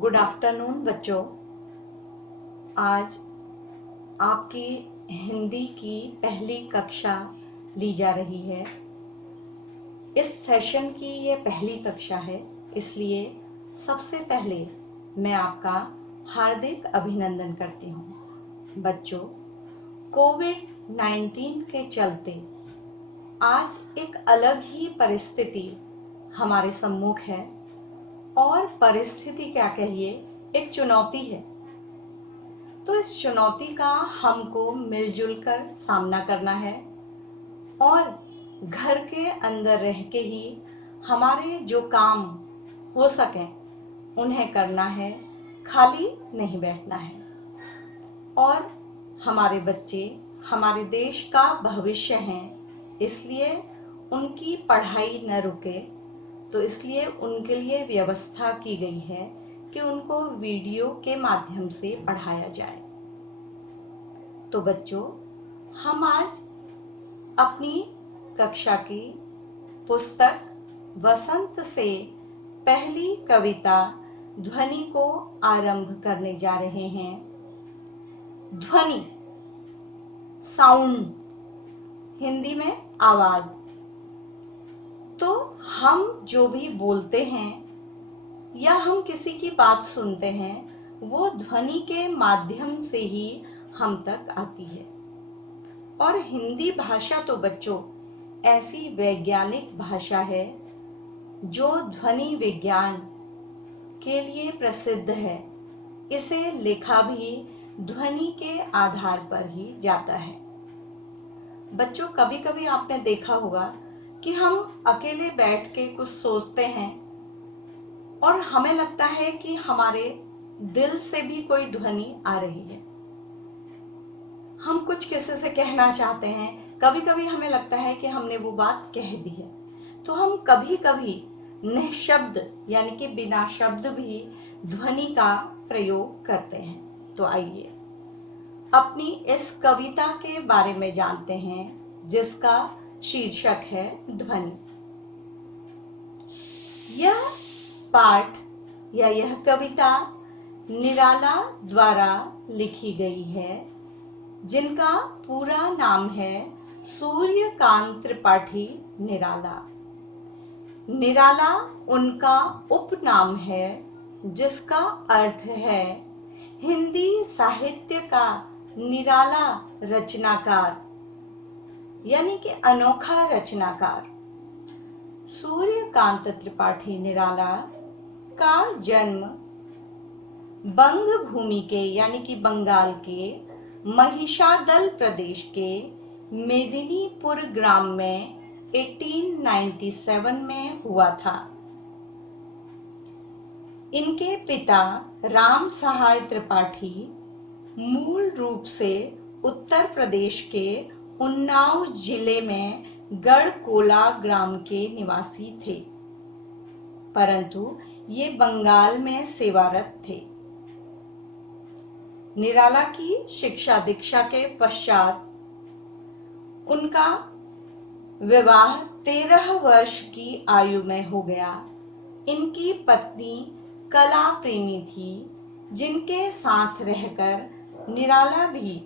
Good afternoon बच्चों। आज आपकी हिंदी की पहली कक्षा ली जा रही है। इस सेशन की ये पहली कक्षा है, इसलिए सबसे पहले मैं आपका हार्दिक अभिनंदन करती हूँ। बच्चों, कोविड-19 के चलते आज एक अलग ही परिस्थिति हमारे सम्मुख है और परिस्थिति क्या कहिए, एक चुनौती है। तो इस चुनौती का हमको मिलजुल कर सामना करना है और घर के अंदर रह के ही हमारे जो काम हो सकें उन्हें करना है, खाली नहीं बैठना है। और हमारे बच्चे हमारे देश का भविष्य हैं, इसलिए उनकी पढ़ाई न रुके, तो इसलिए उनके लिए व्यवस्था की गई है कि उनको वीडियो के माध्यम से पढ़ाया जाए। तो बच्चों, हम आज अपनी कक्षा की पुस्तक वसंत से पहली कविता ध्वनि को आरंभ करने जा रहे हैं। ध्वनि, साउंड, हिंदी में आवाज। तो हम जो भी बोलते हैं या हम किसी की बात सुनते हैं, वो ध्वनि के माध्यम से ही हम तक आती है। और हिंदी भाषा तो बच्चों ऐसी वैज्ञानिक भाषा है जो ध्वनि विज्ञान के लिए प्रसिद्ध है। इसे लिखा भी ध्वनि के आधार पर ही जाता है। बच्चों, कभी कभी आपने देखा होगा कि हम अकेले बैठ के कुछ सोचते हैं और हमें लगता है कि हमारे दिल से भी कोई ध्वनि आ रही है। हम कुछ किसी से कहना चाहते हैं, कभी कभी हमें लगता है कि हमने वो बात कह दी है। तो हम कभी कभी निःशब्द यानी कि बिना शब्द भी ध्वनि का प्रयोग करते हैं। तो आइए अपनी इस कविता के बारे में जानते हैं, जिसका शीर्षक है ध्वनि। यह पाठ या यह कविता निराला द्वारा लिखी गई है, जिनका पूरा नाम है सूर्यकांत त्रिपाठी निराला। निराला उनका उपनाम है, जिसका अर्थ है हिंदी साहित्य का निराला रचनाकार, यानी कि अनोखा रचनाकार। सूर्यकांत त्रिपाठी निराला का जन्म बंग भूमि के यानी कि बंगाल के महिषादल प्रदेश के मेदिनीपुर ग्राम में 1897 में हुआ था। इनके पिता राम सहाय त्रिपाठी मूल रूप से उत्तर प्रदेश के उन्नाव जिले में गढ़कोला ग्राम के निवासी थे, परंतु ये बंगाल में सेवारत थे। निराला की शिक्षा दीक्षा के पश्चात उनका विवाह 13 वर्ष की आयु में हो गया। इनकी पत्नी कला प्रेमी थी, जिनके साथ रहकर निराला भी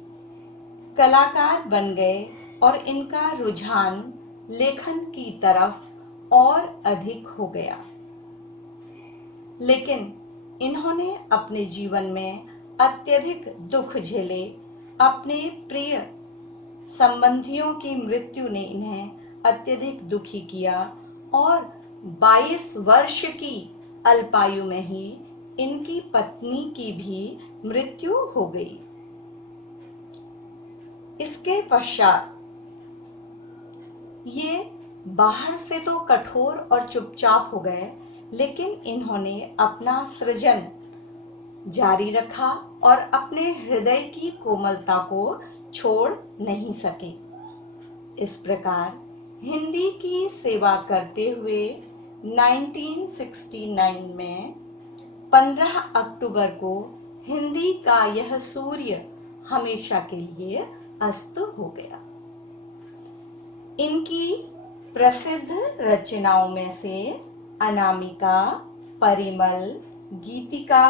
कलाकार बन गए और इनका रुझान लेखन की तरफ और अधिक हो गया। लेकिन इन्होंने अपने जीवन में अत्यधिक दुख झेले। अपने प्रिय संबंधियों की मृत्यु ने इन्हें अत्यधिक दुखी किया और 22 वर्ष की अल्पायु में ही इनकी पत्नी की भी मृत्यु हो गई। इसके पश्चात ये बाहर से तो कठोर और चुपचाप हो गए, लेकिन इन्होंने अपना सृजन जारी रखा और अपने हृदय की कोमलता को छोड़ नहीं सके। इस प्रकार हिंदी की सेवा करते हुए 1969 में 15 अक्टूबर को हिंदी का यह सूर्य हमेशा के लिए अस्त हो गया। इनकी प्रसिद्ध रचनाओं में से अनामिका, परिमल, गीतिका,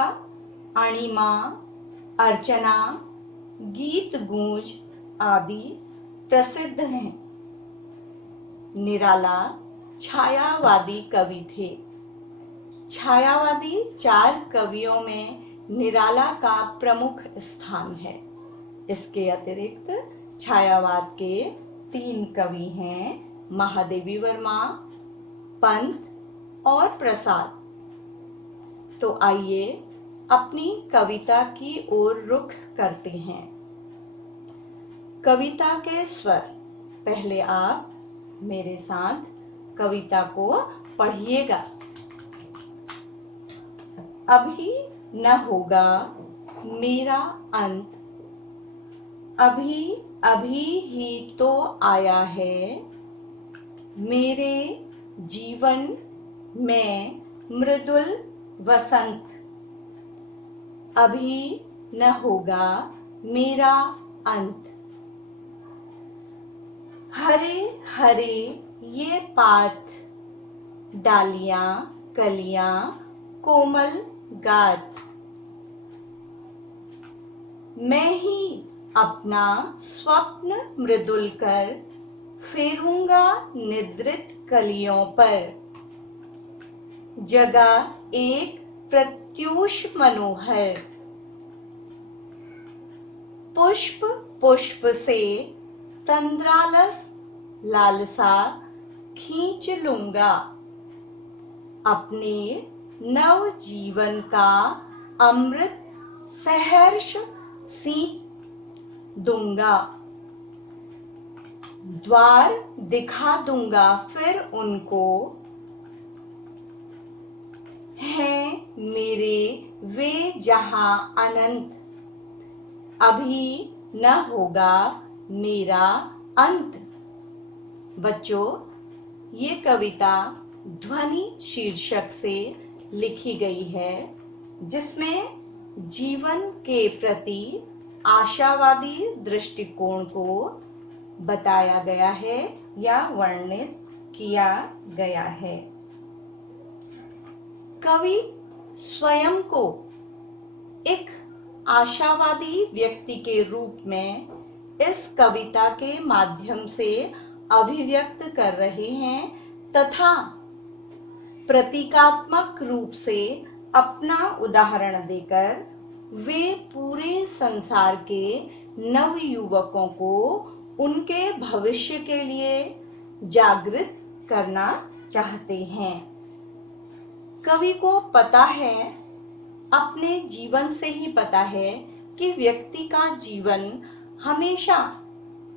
अणिमा, अर्चना, गीत गूंज आदि प्रसिद्ध हैं। निराला छायावादी कवि थे। छायावादी 4 कवियों में निराला का प्रमुख स्थान है। इसके अतिरिक्त छायावाद के 3 कवि हैं, महादेवी वर्मा, पंत और प्रसाद। तो आइए अपनी कविता की ओर रुख करते हैं। कविता के स्वर। पहले आप मेरे साथ कविता को पढ़िएगा। अभी न होगा मेरा अंत, अभी अभी ही तो आया है मेरे जीवन में मृदुल वसंत। अभी न होगा मेरा अंत। हरे हरे ये पात, डालियां कलियां कोमल गात। मैं ही अपना स्वप्न मृदुल कर फेरूंगा निद्रित कलियों पर। जगा एक प्रत्यूष मनोहर, पुष्प पुष्प से तंद्रालस लालसा खींच लूंगा। अपने नव जीवन का अमृत सहर्ष सींच दूंगा। द्वार दिखा दूंगा फिर उनको, हैं मेरे वे जहां अनंत। अभी न होगा मेरा अंत। बच्चों, ये कविता ध्वनि शीर्षक से लिखी गई है, जिसमें जीवन के प्रति आशावादी दृष्टिकोण को बताया गया है या वर्णित किया गया है। कवि स्वयं को एक आशावादी व्यक्ति के रूप में इस कविता के माध्यम से अभिव्यक्त कर रहे हैं तथा प्रतीकात्मक रूप से अपना उदाहरण देकर वे पूरे संसार के नव युवकों को उनके भविष्य के लिए जागृत करना चाहते हैं। कवि को पता है, अपने जीवन से ही पता है कि व्यक्ति का जीवन हमेशा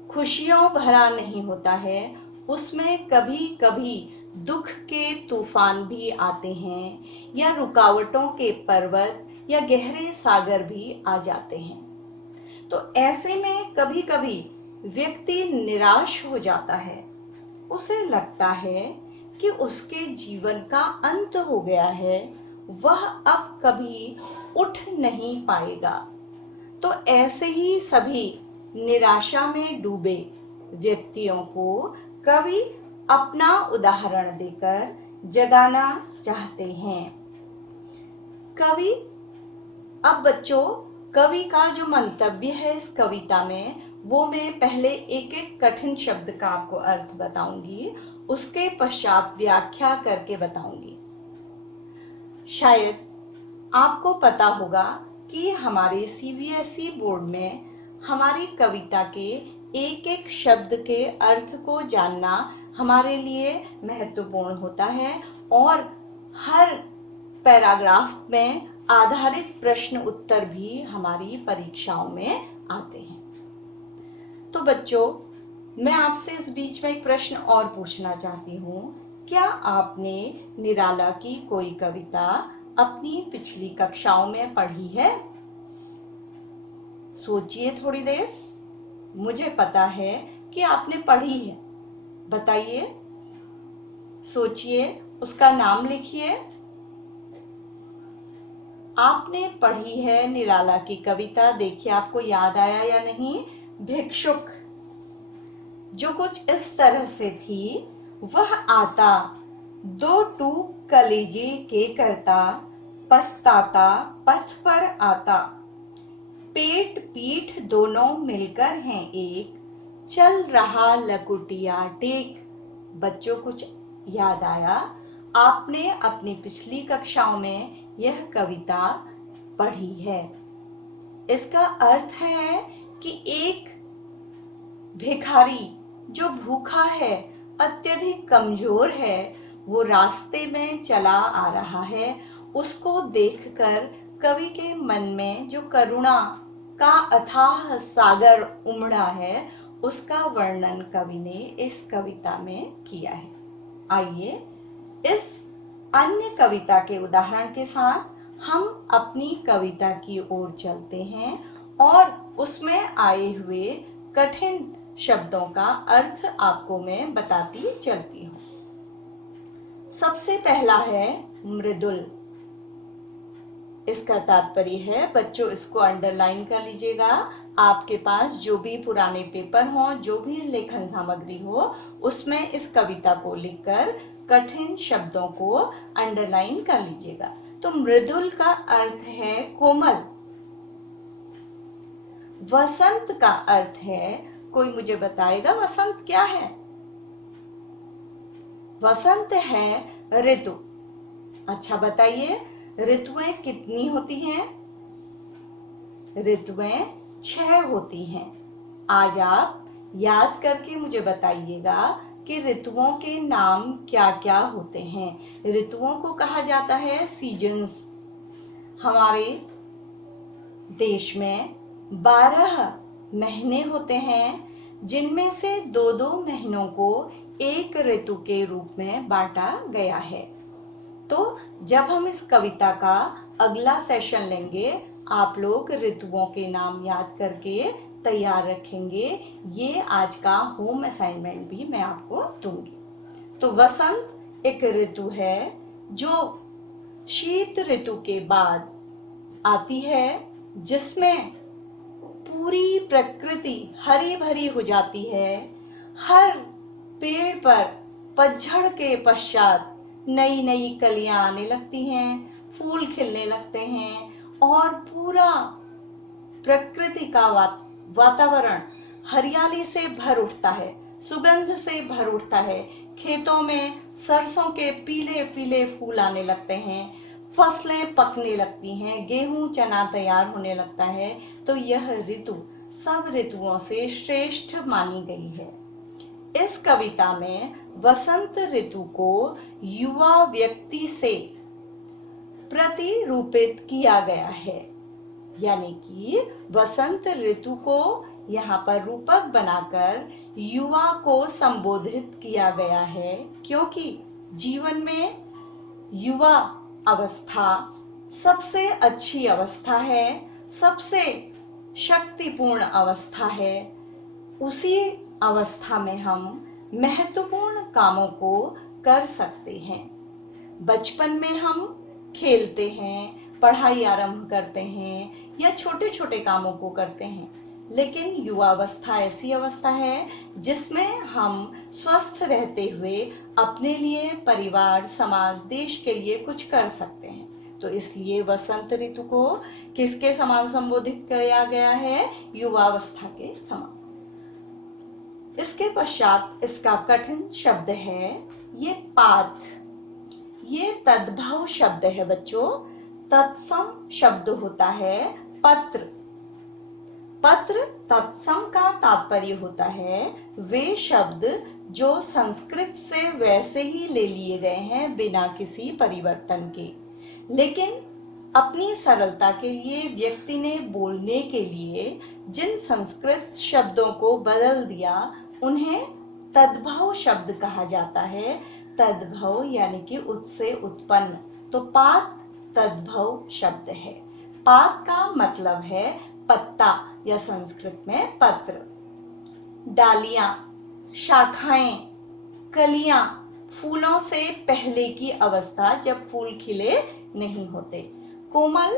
खुशियों भरा नहीं होता है। उसमें कभी कभी दुख के तूफान भी आते हैं या रुकावटों के पर्वत या गहरे सागर भी आ जाते हैं। तो ऐसे में कभी कभी व्यक्ति निराश हो जाता है। उसे लगता है कि उसके जीवन का अंत हो गया है, वह अब कभी उठ नहीं पाएगा। तो ऐसे ही सभी निराशा में डूबे व्यक्तियों को कवि अपना उदाहरण देकर जगाना चाहते हैं। कवि, अब बच्चों, कवि का जो मंतव्य है इस कविता में, वो मैं पहले एक एक कठिन शब्द का आपको अर्थ बताऊंगी, उसके पश्चात व्याख्या करके बताऊंगी। शायद आपको पता होगा कि हमारे सीबीएसई बोर्ड में हमारी कविता के एक एक शब्द के अर्थ को जानना हमारे लिए महत्वपूर्ण होता है और हर पैराग्राफ में आधारित प्रश्न उत्तर भी हमारी परीक्षाओं में आते हैं। तो बच्चों, मैं आपसे इस बीच में एक प्रश्न और पूछना चाहती हूँ। क्या आपने निराला की कोई कविता अपनी पिछली कक्षाओं में पढ़ी है? सोचिए थोड़ी देर। मुझे पता है कि आपने पढ़ी है। बताइए, सोचिए, उसका नाम लिखिए। आपने पढ़ी है निराला की कविता। देखिए आपको याद आया या नहीं। भिक्षुक, जो कुछ इस तरह से थी। वह आता 2 टूक कलेजे के करता, पछताता पथ पर आता, पेट पीठ दोनों मिलकर हैं एक, चल रहा लकुटिया टेक। बच्चों, कुछ याद आया? आपने अपनी पिछली कक्षाओं में यह कविता पढ़ी है। इसका अर्थ है कि एक भिखारी जो भूखा है, अत्यधिक कमजोर है, वो रास्ते में चला आ रहा है। उसको देखकर कवि के मन में जो करुणा का अथाह सागर उमड़ा है, उसका वर्णन कवि ने इस कविता में किया है। आइए इस अन्य कविता के उदाहरण के साथ हम अपनी कविता की ओर चलते हैं और उसमें आए हुए कठिन शब्दों का अर्थ आपको मैं बताती चलती हूँ। सबसे पहला है मृदुल। इसका तात्पर्य है, बच्चों इसको अंडरलाइन कर लीजिएगा। आपके पास जो भी पुराने पेपर हो, जो भी लेखन सामग्री हो, उसमें इस कविता को लिखकर कठिन शब्दों को अंडरलाइन कर लीजिएगा। तो मृदुल का अर्थ है कोमल। वसंत का अर्थ है, कोई मुझे बताएगा वसंत क्या है? वसंत है ऋतु। अच्छा बताइए, ऋतुएं कितनी होती हैं? ऋतुएं 6 होती हैं। आज आप याद करके मुझे बताइएगा कि ऋतुओं के नाम क्या क्या होते हैं। ऋतुओं को कहा जाता है सीजन्स। हमारे देश में 12 महीने होते हैं, जिनमें से 2-2 महीनों को एक ऋतु के रूप में बांटा गया है। तो जब हम इस कविता का अगला सेशन लेंगे, आप लोग ऋतुओं के नाम याद करके तैयार रखेंगे। ये आज का होम असाइनमेंट भी मैं आपको दूंगी। तो वसंत एक ऋतु है जो शीत ऋतु के बाद आती है, जिसमें पूरी प्रकृति हरी भरी हो जाती है। हर पेड़ पर पतझड़ के पश्चात नई नई कलियां आने लगती हैं, फूल खिलने लगते हैं और पूरा प्रकृति का वातावरण हरियाली से भर उठता है, सुगंध से भर उठता है। खेतों में सरसों के पीले पीले फूल आने लगते हैं, फसलें पकने लगती हैं, गेहूं चना तैयार होने लगता है। तो यह ऋतु सब ऋतुओं से श्रेष्ठ मानी गई है। इस कविता में वसंत ऋतु को युवा व्यक्ति से प्रतिरूपित किया गया है, यानी कि वसंत ऋतु को यहाँ पर रूपक बनाकर युवा को संबोधित किया गया है, क्योंकि जीवन में युवा अवस्था सबसे अच्छी अवस्था है, सबसे शक्तिपूर्ण अवस्था है। उसी अवस्था में हम महत्वपूर्ण कामों को कर सकते हैं। बचपन में हम खेलते हैं, पढ़ाई आरंभ करते हैं या छोटे छोटे कामों को करते हैं, लेकिन युवावस्था ऐसी अवस्था है जिसमें हम स्वस्थ रहते हुए अपने लिए, परिवार, समाज, देश के लिए कुछ कर सकते हैं। तो इसलिए वसंत ऋतु को किसके समान संबोधित किया गया है? युवावस्था के समान। इसके पश्चात इसका कठिन शब्द है ये पात। ये तद्भव शब्द है बच्चों। तत्सम शब्द होता है पत्र। पत्र तत्सम का तात्पर्य होता है वे शब्द जो संस्कृत से वैसे ही ले लिए गए हैं बिना किसी परिवर्तन के, लेकिन अपनी सरलता के लिए व्यक्ति ने बोलने के लिए जिन संस्कृत शब्दों को बदल दिया, उन्हें तद्भव शब्द कहा जाता है। तद्भव यानी कि उससे उत्पन्न। तो पात तद्भव शब्द है। पात का मतलब है पत्ता या संस्कृत में पत्र। डालियां, शाखाएं, कलियां, फूलों से पहले की अवस्था जब फूल खिले नहीं होते। कोमल,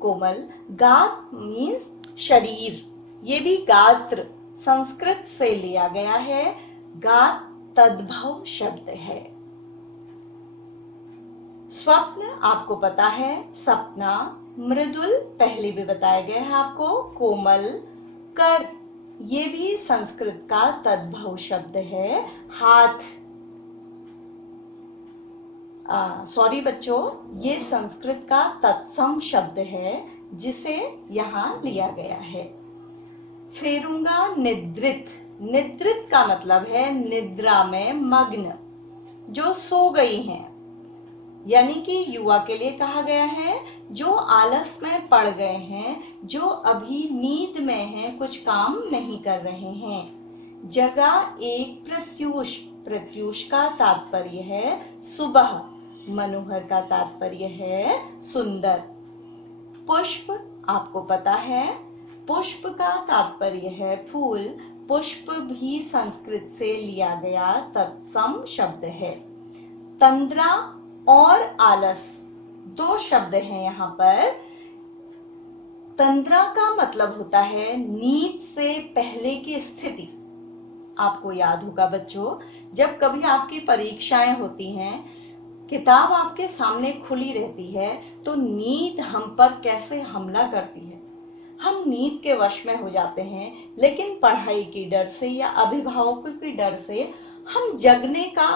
कोमल, गात मीन्स शरीर। ये भी गात्र संस्कृत से लिया गया है। गात तद्भव शब्द है। स्वप्न आपको पता है, सपना। मृदुल पहले भी बताया गया है आपको, कोमल। कर ये भी संस्कृत का तद्भव शब्द है, हाथ। सॉरी बच्चों, ये संस्कृत का तत्सम शब्द है जिसे यहाँ लिया गया है। फेरूंगा निद्रित। निद्रित का मतलब है निद्रा में मग्न, जो सो गई हैं, यानी कि युवा के लिए कहा गया है जो आलस में पड़ गए हैं, जो अभी नींद में हैं, कुछ काम नहीं कर रहे हैं। जगह एक प्रत्यूष। प्रत्यूष का तात्पर्य है सुबह। मनोहर का तात्पर्य है सुंदर। पुष्प आपको पता है, पुष्प का तात्पर्य है फूल। पुष्प भी संस्कृत से लिया गया तत्सम शब्द है। तंद्रा और आलस दो शब्द हैं यहाँ पर। तंद्रा का मतलब होता है नींद से पहले की स्थिति। आपको याद होगा बच्चों, जब कभी आपकी परीक्षाएं होती हैं, किताब आपके सामने खुली रहती है, तो नींद हम पर कैसे हमला करती है। हम नींद के वश में हो जाते हैं, लेकिन पढ़ाई के डर से या अभिभावकों के डर से हम जगने का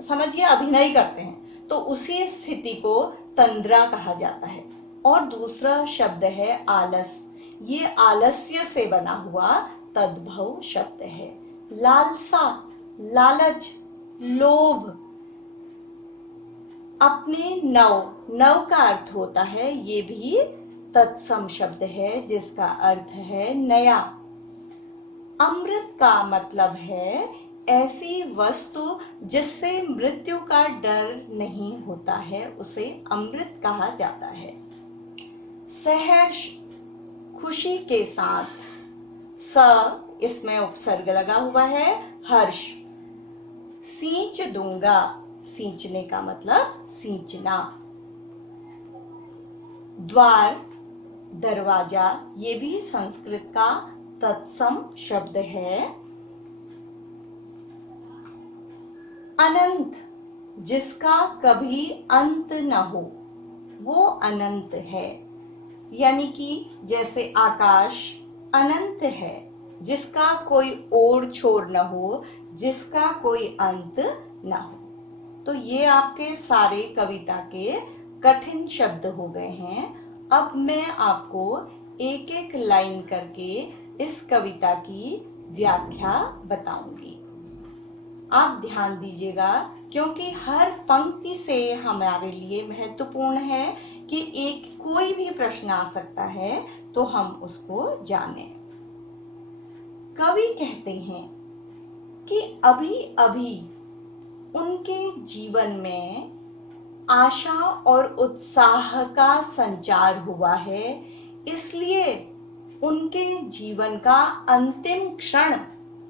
समझिए अभिनय करते हैं, तो उसी स्थिति को तंद्रा कहा जाता है। और दूसरा शब्द है आलस। ये आलस्य से बना हुआ तद्भव शब्द है। लालसा, लालच, लोभ। अपने नव, नव का अर्थ होता है, ये भी तत्सम शब्द है जिसका अर्थ है नया। अमृत का मतलब है ऐसी वस्तु जिससे मृत्यु का डर नहीं होता है, उसे अमृत कहा जाता है। सहर्ष खुशी के साथ। स इसमें उपसर्ग लगा हुआ है, हर्ष। सींच दूंगा, सींचने का मतलब सींचना। द्वार दरवाजा, ये भी संस्कृत का तत्सम शब्द है। अनंत जिसका कभी अंत न हो, वो अनंत है। यानी कि जैसे आकाश अनंत है, जिसका कोई ओर छोर न हो, जिसका कोई अंत न हो। तो ये आपके सारे कविता के कठिन शब्द हो गए हैं। अब मैं आपको एक एक लाइन करके इस कविता की व्याख्या बताऊंगी। आप ध्यान दीजिएगा, क्योंकि हर पंक्ति से हमारे लिए महत्वपूर्ण है कि एक कोई भी प्रश्न आ सकता है तो हम उसको जानें। कवि कहते हैं कि अभी अभी उनके जीवन में आशा और उत्साह का संचार हुआ है, इसलिए उनके जीवन का अंतिम क्षण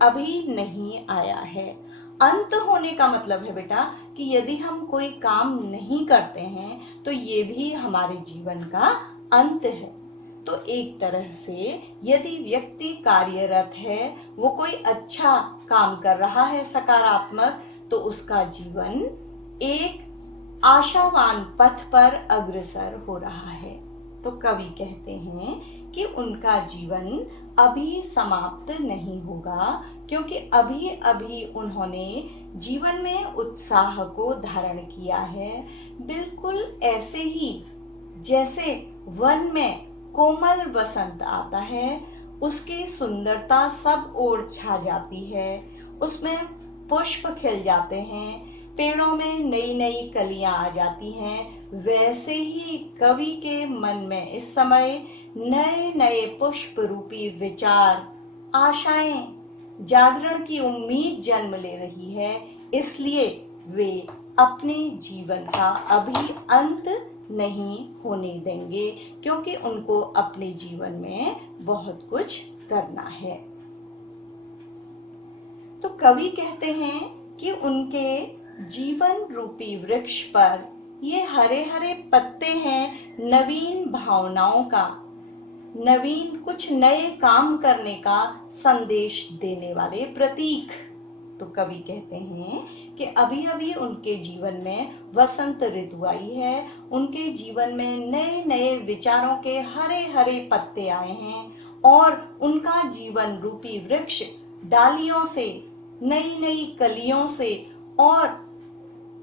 अभी नहीं आया है। अंत होने का मतलब है बेटा कि यदि हम कोई काम नहीं करते हैं तो ये भी हमारे जीवन का अंत है। तो एक तरह से यदि व्यक्ति कार्यरत है, वो कोई अच्छा काम कर रहा है सकारात्मक, तो उसका जीवन एक आशावान पथ पर अग्रसर हो रहा है। तो कवि कहते हैं कि उनका जीवन अभी समाप्त नहीं होगा, क्योंकि अभी अभी उन्होंने जीवन में उत्साह को धारण किया है। बिल्कुल ऐसे ही जैसे वन में कोमल वसंत आता है, उसकी सुंदरता सब ओर छा जाती है, उसमें पुष्प खिल जाते हैं, पेड़ों में नई नई कलियां आ जाती हैं, वैसे ही कवि के मन में इस समय नए नए पुष्प रूपी विचार, आशाएं, जागरण की उम्मीद जन्म ले रही है। इसलिए वे अपने जीवन का अभी अंत नहीं होने देंगे, क्योंकि उनको अपने जीवन में बहुत कुछ करना है। तो कवि कहते हैं कि उनके जीवन रूपी वृक्ष पर ये हरे हरे पत्ते हैं नवीन भावनाओं का, नवीन कुछ नए काम करने का संदेश देने वाले प्रतीक। तो कवि कहते हैं कि अभी अभी उनके जीवन में वसंत ऋतु आई है, उनके जीवन में नए नए विचारों के हरे हरे पत्ते आए हैं और उनका जीवन रूपी वृक्ष डालियों से, नई नई कलियों से और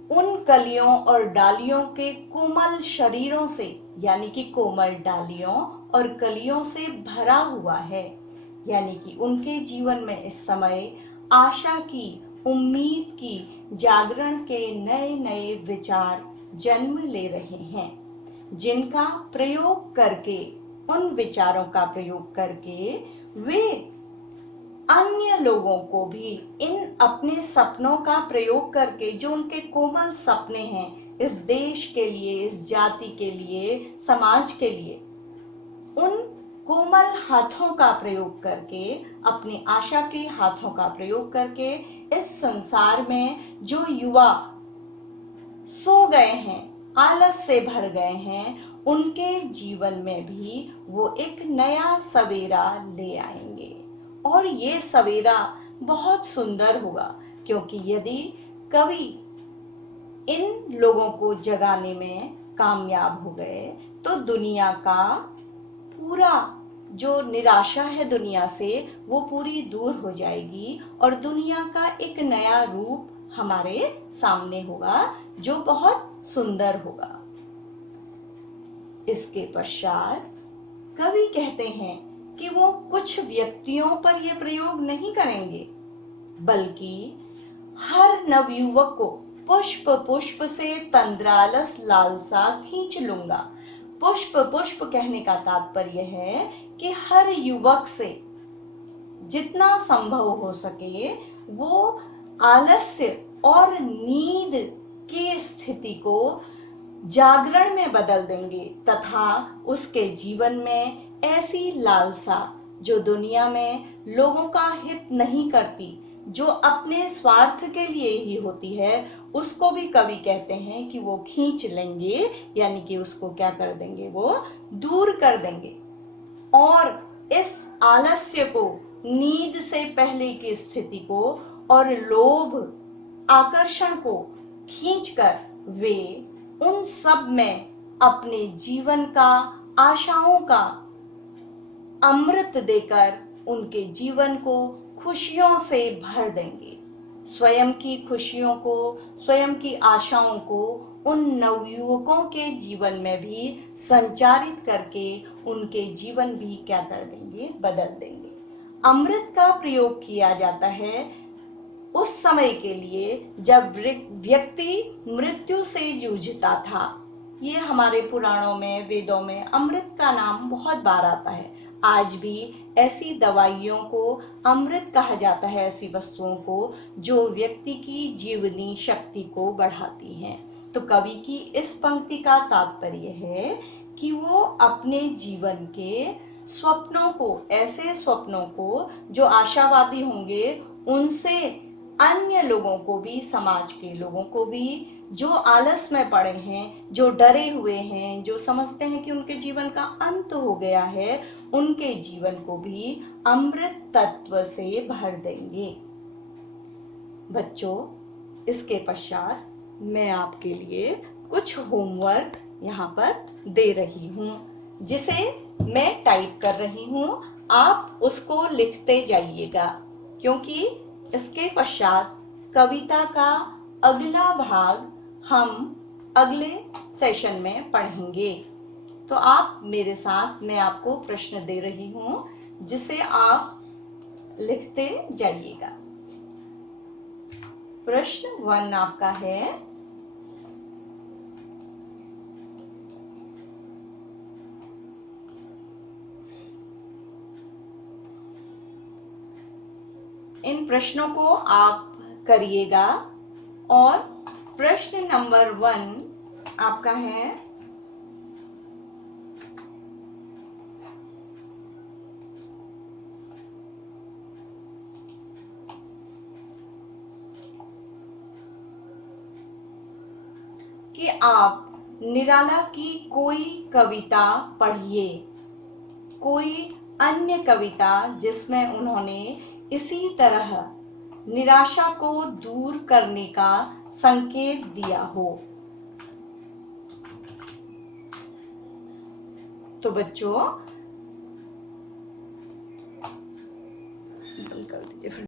उन कलियों और डालियों के कोमल शरीरों से, यानी कि कोमल डालियों और कलियों से भरा हुआ है। यानी कि उनके जीवन में इस समय आशा की, उम्मीद की, जागरण के नए नए विचार जन्म ले रहे हैं, जिनका प्रयोग करके, उन विचारों का प्रयोग करके वे अन्य लोगों को भी इन अपने सपनों का प्रयोग करके, जो उनके कोमल सपने हैं इस देश के लिए, इस जाति के लिए, समाज के लिए, उन कोमल हाथों का प्रयोग करके, अपनी आशा के हाथों का प्रयोग करके इस संसार में जो युवा सो गए हैं, आलस से भर गए हैं, उनके जीवन में भी वो एक नया सवेरा ले आएंगे। और ये सवेरा बहुत सुंदर होगा, क्योंकि यदि कवि इन लोगों को जगाने में कामयाब हो गए तो दुनिया का पूरा जो निराशा है दुनिया से, वो पूरी दूर हो जाएगी और दुनिया का एक नया रूप हमारे सामने होगा जो बहुत सुंदर होगा। इसके पश्चात कवि कहते हैं कि वो कुछ व्यक्तियों पर यह प्रयोग नहीं करेंगे, बल्कि हर नवयुवक को पुष्प पुष्प से तंद्रालस लालसा खींच लूंगा। पुष्प पुष्प कहने का तात्पर्य है कि हर युवक से जितना संभव हो सके वो आलस्य और नींद की स्थिति को जागरण में बदल देंगे तथा उसके जीवन में ऐसी लालसा जो दुनिया में लोगों का हित नहीं करती, जो अपने स्वार्थ के लिए ही होती है, उसको भी कवि कहते हैं कि वो खींच लेंगे, यानी कि उसको क्या कर देंगे, वो दूर कर देंगे और इस आलस्य को, नींद से पहले की स्थिति को और लोभ, आकर्षण को खींचकर वे उन सब में अपने जीवन का, आशाओं का अमृत देकर उनके जीवन को खुशियों से भर देंगे। स्वयं की खुशियों को, स्वयं की आशाओं को उन नवयुवकों के जीवन में भी संचारित करके उनके जीवन भी क्या कर देंगे, बदल देंगे। अमृत का प्रयोग किया जाता है उस समय के लिए जब व्यक्ति मृत्यु से जूझता था। ये हमारे पुराणों में, वेदों में अमृत का नाम बहुत बार आता है। आज भी ऐसी दवाइयों को अमृत कहा जाता है, ऐसी वस्तुओं को जो व्यक्ति की जीवनी शक्ति को बढ़ाती हैं। तो कवि की इस पंक्ति का तात्पर्य है कि वो अपने जीवन के स्वप्नों को, ऐसे स्वप्नों को जो आशावादी होंगे, उनसे अन्य लोगों को भी, समाज के लोगों को भी, जो आलस में पड़े हैं, जो डरे हुए हैं, जो समझते हैं कि उनके जीवन का अंत हो गया है, उनके जीवन को भी अमृत तत्व से भर देंगे। बच्चों, इसके पश्चात मैं आपके लिए कुछ होमवर्क यहाँ पर दे रही हूँ, जिसे मैं टाइप कर रही हूँ। आप उसको लिखते जाइएगा, क्योंकि इसके पश्चात कविता का अगला भाग हम अगले सेशन में पढ़ेंगे। तो आप मेरे साथ, मैं आपको प्रश्न दे रही हूँ जिसे आप लिखते जाइएगा। प्रश्न 1 आपका है, इन प्रश्नों को आप करिएगा। और प्रश्न नंबर 1 आपका है, कि आप निराला की कोई कविता पढ़िए, कोई अन्य कविता जिसमें उन्होंने इसी तरह निराशा को दूर करने का संकेत दिया हो। तो बच्चों कर दीजिए।